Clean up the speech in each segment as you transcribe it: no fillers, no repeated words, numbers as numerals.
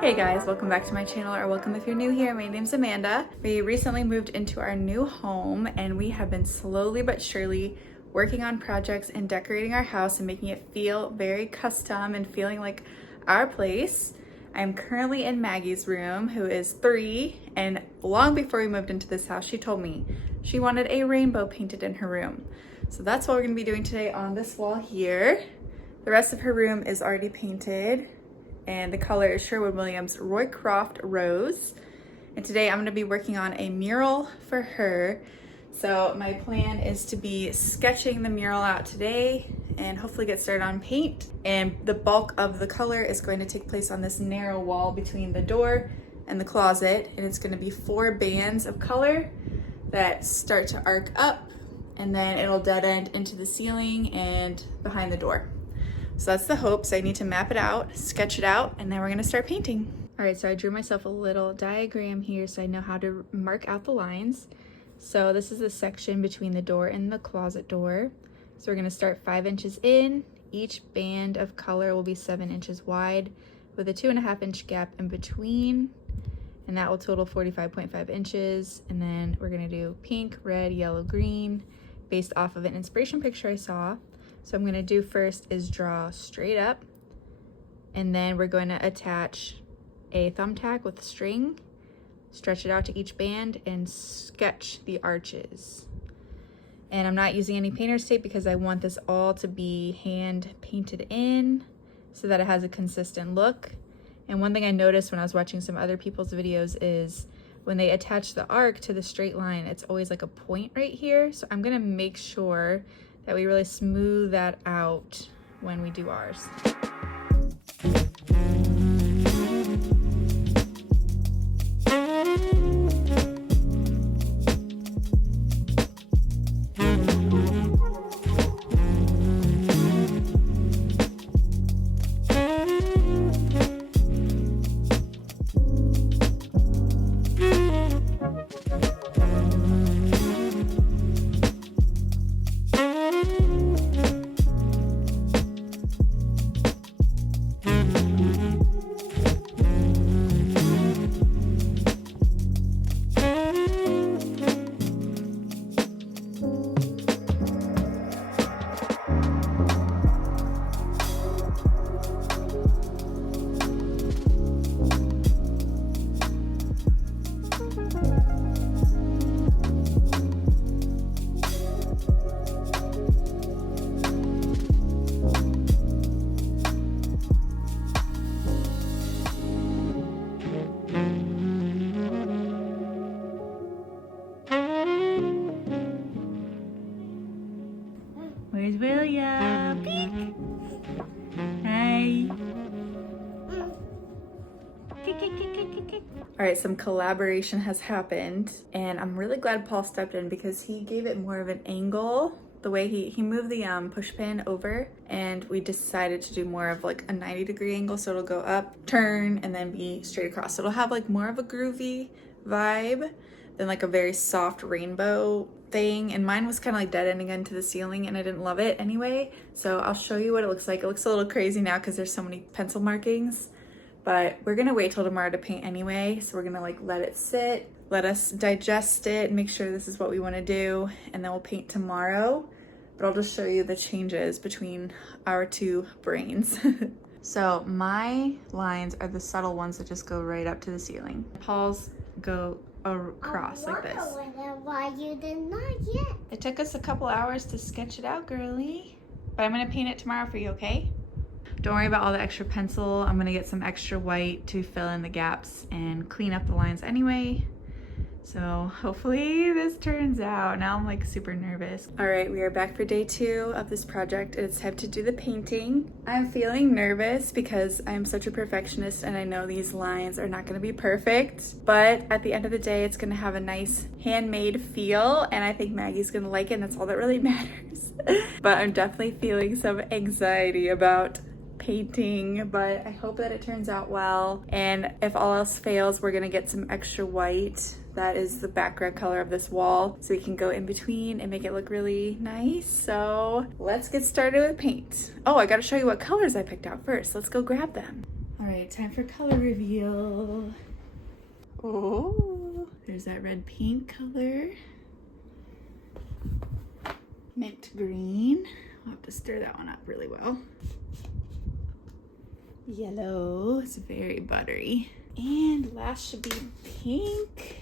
Hey guys, welcome back to my channel, or welcome if you're new here. My name's Amanda. We recently moved into our new home and we have been slowly but surely working on projects and decorating our house and making it feel very custom and feeling like our place. I'm currently in Maggie's room, who is 3, and long before we moved into this house, she told me she wanted a rainbow painted in her room. So that's what we're gonna be doing today on this wall here. The rest of her room is already painted, and the color is Sherwin-Williams Roycroft Rose. And today I'm gonna be working on a mural for her. So my plan is to be sketching the mural out today and hopefully get started on paint. And the bulk of the color is going to take place on this narrow wall between the door and the closet. And it's gonna be 4 bands of color that start to arc up, and then it'll dead end into the ceiling and behind the door. So that's the hope. So I need to map it out, sketch it out, and then we're gonna start painting. All right, so I drew myself a little diagram here so I know how to mark out the lines. So this is the section between the door and the closet door. So we're gonna start 5 inches in. Each band of color will be 7 inches wide with a 2.5 inch gap in between. And that will total 45.5 inches. And then we're gonna do pink, red, yellow, green, based off of an inspiration picture I saw. So I'm gonna do first is draw straight up, and then we're going to attach a thumbtack with string, stretch it out to each band, and sketch the arches. And I'm not using any painter's tape because I want this all to be hand painted in so that it has a consistent look. And one thing I noticed when I was watching some other people's videos is when they attach the arc to the straight line, it's always like a point right here. So I'm gonna make sure that we really smooth that out when we do ours. Where's William? Peek! Hi! All right, some collaboration has happened, and I'm really glad Paul stepped in because he gave it more of an angle. The way he moved the push pin over, and we decided to do more of like a 90-degree angle, so it'll go up, turn, and then be straight across. So it'll have like more of a groovy vibe than like a very soft rainbow thing. And mine was kind of like dead ending into the ceiling, and I didn't love it anyway. So I'll show you what it looks like. It looks a little crazy now because there's so many pencil markings, but we're gonna wait till tomorrow to paint anyway. So we're gonna like let it sit, let us digest it, make sure this is what we want to do, and then we'll paint tomorrow. But I'll just show you the changes between our 2 brains. So my lines are the subtle ones that just go right up to the ceiling. Paul's go across like this. Why you did not yet? It took us a couple hours to sketch it out, girly. But I'm gonna paint it tomorrow for you, okay? Don't worry about all the extra pencil. I'm gonna get some extra white to fill in the gaps and clean up the lines anyway. So hopefully this turns out. Now I'm like super nervous. All right, we are back for day 2 of this project. It's time to do the painting. I'm feeling nervous because I'm such a perfectionist and I know these lines are not gonna be perfect, but at the end of the day, it's gonna have a nice handmade feel, and I think Maggie's gonna like it, and that's all that really matters. But I'm definitely feeling some anxiety about painting, but I hope that it turns out well. And if all else fails, we're gonna get some extra white. That is the background color of this wall, so we can go in between and make it look really nice. So let's get started with paint. Oh, I gotta show you what colors I picked out first. Let's go grab them. All right, time for color reveal. Oh, there's that red pink color. Mint green. I'll have to stir that one up really well. Yellow, it's very buttery. And last should be pink.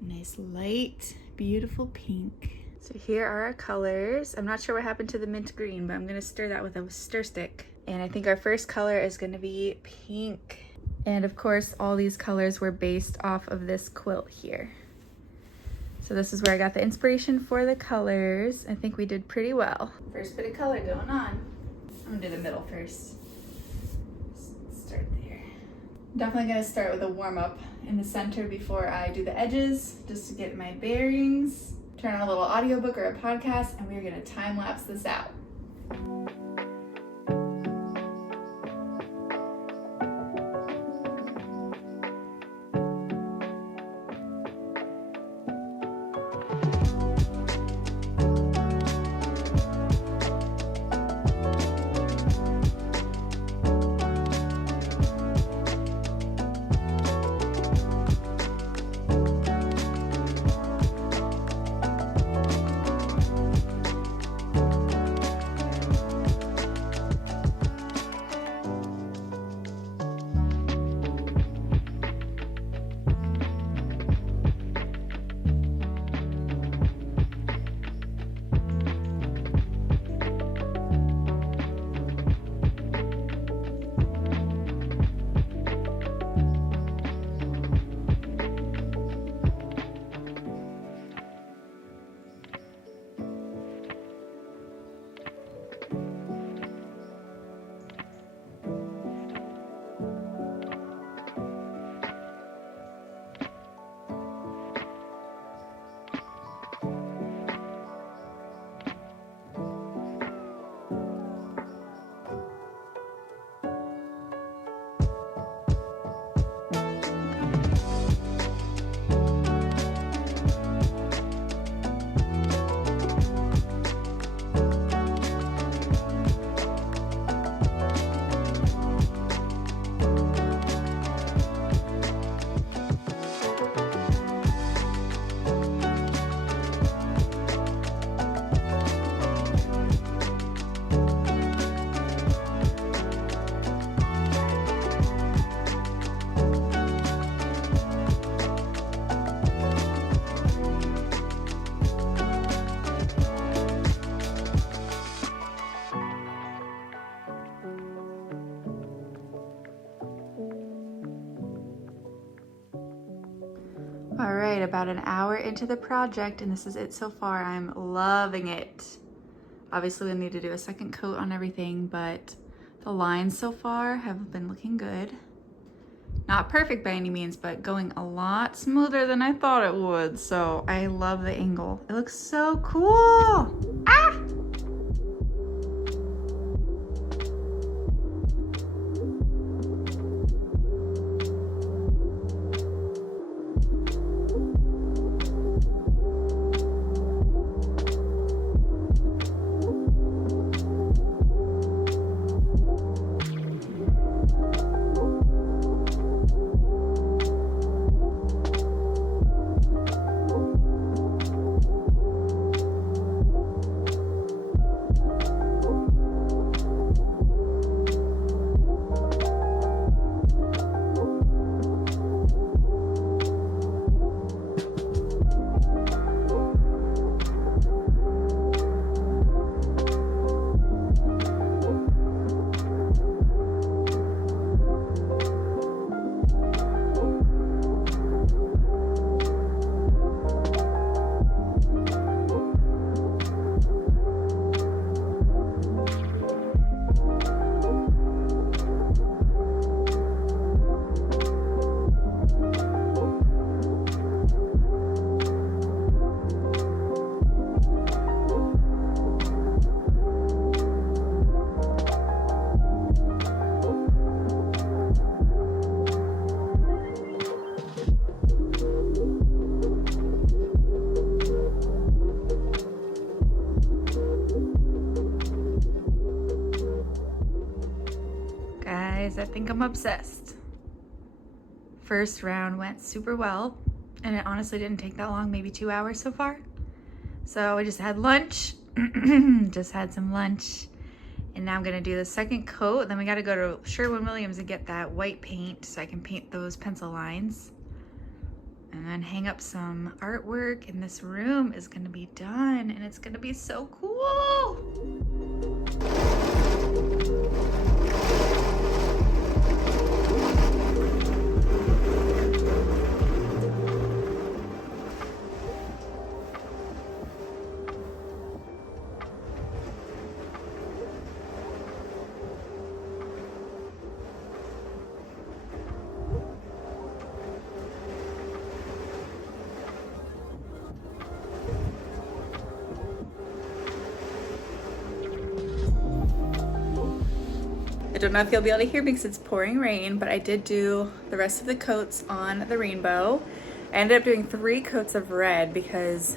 Nice light, beautiful pink. So here are our colors. I'm not sure what happened to the mint green, but I'm gonna stir that with a stir stick. And I think our first color is gonna be pink. And of course, all these colors were based off of this quilt here. So this is where I got the inspiration for the colors. I think we did pretty well. First bit of color going on. I'm gonna do the middle first. Start there. Definitely gonna start with a warm up in the center before I do the edges, just to get my bearings. Turn on a little audiobook or a podcast, and we're gonna time lapse this out. All right, about an hour into the project, and this is it so far. I'm loving it. Obviously, we need to do a second coat on everything, but the lines so far have been looking good. Not perfect by any means, but going a lot smoother than I thought it would. So I love the angle. It looks so cool. Ah! guys, I think I'm obsessed. First round went super well, and it honestly didn't take that long, maybe 2 hours so far. So I just had lunch, just had some lunch, and now I'm gonna do the second coat. Then we gotta go to Sherwin-Williams and get that white paint so I can paint those pencil lines. And then hang up some artwork, and this room is gonna be done, and it's gonna be so cool. I don't know if you'll be able to hear me because it's pouring rain, but I did do the rest of the coats on the rainbow. I ended up doing 3 coats of red because,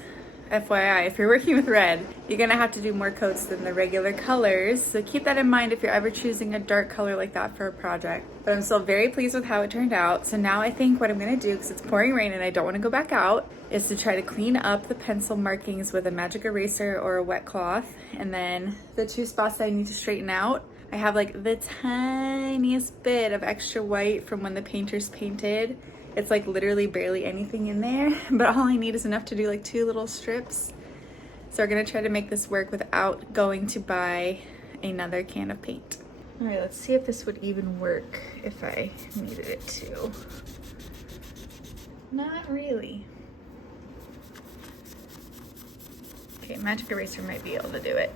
FYI, if you're working with red, you're gonna have to do more coats than the regular colors. So keep that in mind if you're ever choosing a dark color like that for a project. But I'm still very pleased with how it turned out. So now I think what I'm gonna do, because it's pouring rain and I don't wanna go back out, is to try to clean up the pencil markings with a magic eraser or a wet cloth. And then the 2 spots that I need to straighten out, I have like the tiniest bit of extra white from when the painters painted. It's like literally barely anything in there, but all I need is enough to do like 2 little strips. So we're gonna try to make this work without going to buy another can of paint. All right, let's see if this would even work if I needed it to. Not really. Okay, magic eraser might be able to do it.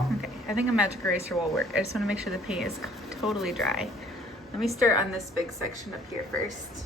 Okay, I think a magic eraser will work. I just want to make sure the paint is totally dry. Let me start on this big section up here first.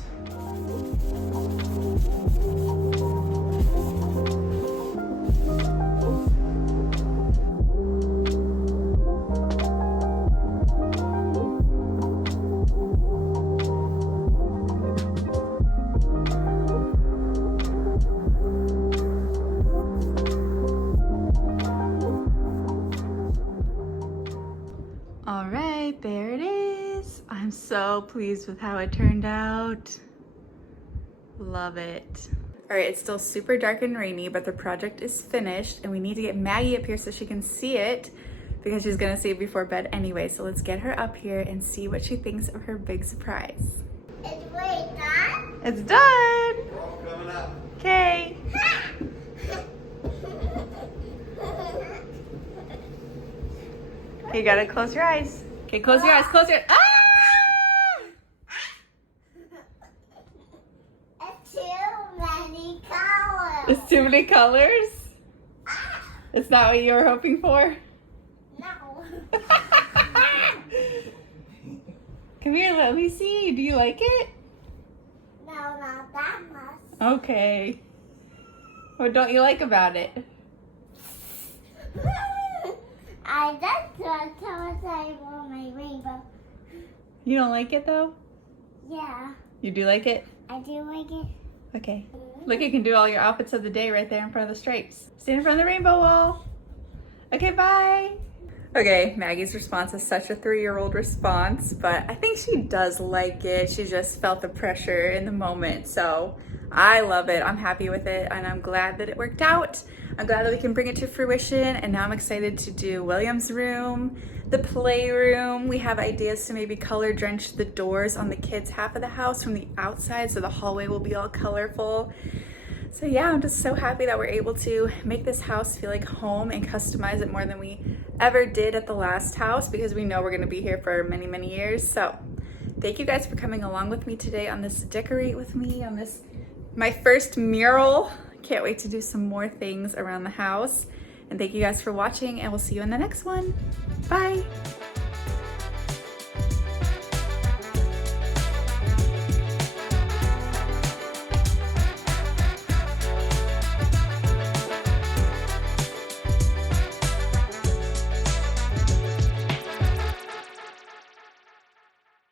All right, there it is. I'm so pleased with how it turned out. Love it. All right, it's still super dark and rainy, but the project is finished and we need to get Maggie up here so she can see it because she's gonna see it before bed anyway. So let's get her up here and see what she thinks of her big surprise. It's way done. It's done. We're all coming up. Okay. You gotta close your eyes. Okay, close your eyes, close your eyes. Ah! It's too many colors. It's too many colors? It's not what you were hoping for? No. Come here, let me see. Do you like it? No, not that much. Okay. What don't you like about it? I just want to say for my rainbow. You don't like it though? Yeah, You do like it? I do like it. Okay. Look, you can do all your outfits of the day right there in front of the stripes. Stand in front of the rainbow wall. Okay, bye. Okay, Maggie's response is such a 3-year-old response, but I think she does like it. She just felt the pressure in the moment. So I love it. I'm happy with it, and I'm glad that it worked out. I'm glad that we can bring it to fruition, and now I'm excited to do William's room, the playroom. We have ideas to maybe color drench the doors on the kids' half of the house from the outside, so the hallway will be all colorful. So yeah, I'm just so happy that we're able to make this house feel like home and customize it more than we ever did at the last house, because we know we're gonna be here for many, many years. So thank you guys for coming along with me today on this decorate with me on this, my first mural. Can't wait to do some more things around the house. And thank you guys for watching, and we'll see you in the next one. Bye.